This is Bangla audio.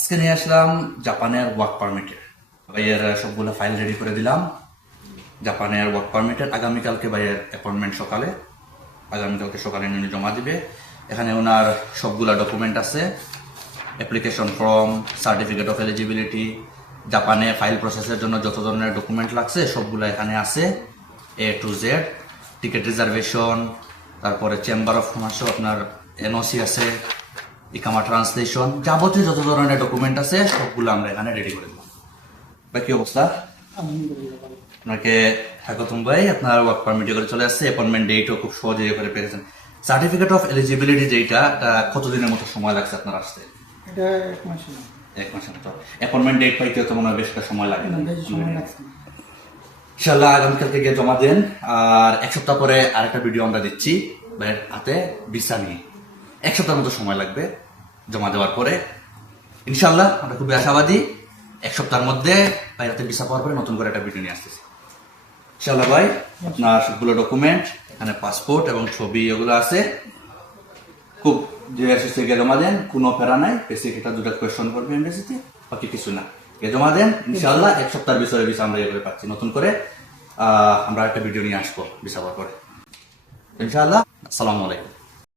আজকে নিয়ে আসলাম জাপানের ওয়ার্ক পারমিটের। ভাইয়ের সবগুলো ফাইল রেডি করে দিলাম। জাপানের ওয়ার্ক পারমিটের আগামীকালকে ভাইয়ের অ্যাপয়েন্টমেন্ট সকালে, আগামীকালকে সকালে উনি জমা দিবে। এখানে ওনার সবগুলা ডকুমেন্ট আছে, application form, certificate of eligibility, জাপানে ফাইল প্রসেসের জন্য যত ধরনের ডকুমেন্ট লাগছে সবগুলো এখানে আছে, A to Z। Ticket reservation, তারপরে চেম্বার অফ কমার্সও আপনার এনওসি আছে, ইকামা ট্রান্সলেশন, যাবতীয় যত ধরনের ডকুমেন্ট আছে সবগুলো আমরা এখানে রেডি করে দেবো। ভাই কি অবস্থা? আপনাকে স্বাগতম ভাই, আপনার ওয়ার্ক পারমিটে করে চলে আসছে। অ্যাপয়েন্টমেন্ট ডেটও খুব সহজে করে পেয়েছেন। সার্টিফিকেট অফ এলিজিবিলিটি যেটা, কতদিনের মতো সময় লাগছে আপনার আসতে? এটা 1 মাসের মতো। অ্যাপয়েন্টমেন্ট ডেট পাইতে তো মনে হয় বেশ একটা সময় লাগে না? বেশি সময় লাগছে না। ইনশাল্লাহ আগামীকালকে গিয়ে জমা দেন। আর এক সপ্তাহ পরে আরেকটা ভিডিও আমরা দিচ্ছি ভাইয়ের হাতে ভিসা নিয়ে। এক সপ্তাহের মতো সময় লাগবে জমা দেওয়ার পরে। ইনশাল্লাহ আমরা খুবই আশাবাদী এক সপ্তাহের মধ্যে ভাইয়ের হাতে ভিসা পাওয়ার পরে নতুন করে একটা ভিডিও নিয়ে আসতেছি। ইনশাল্লাহ ভাই, আপনার সবগুলো ডকুমেন্ট এখানে, পাসপোর্ট এবং ছবি এগুলো আছে। খুব যে এসেছে গিয়ে জমা দেন, কোনো প্যারা নাই। বেসিক এটা দুটো কোয়েশন করবে এমবেসিতে, বাকি কিছু না। গিয়ে জমা দেন, ইনশাল্লাহ এক সপ্তাহের ভিতরে ভিসা আমরা এগুলো পাচ্ছি। নতুন করে আমরা একটা ভিডিও নিয়ে আসবো ভিসা পাওয়ার পরে ইনশাল্লাহ। আসসালামু আলাইকুম।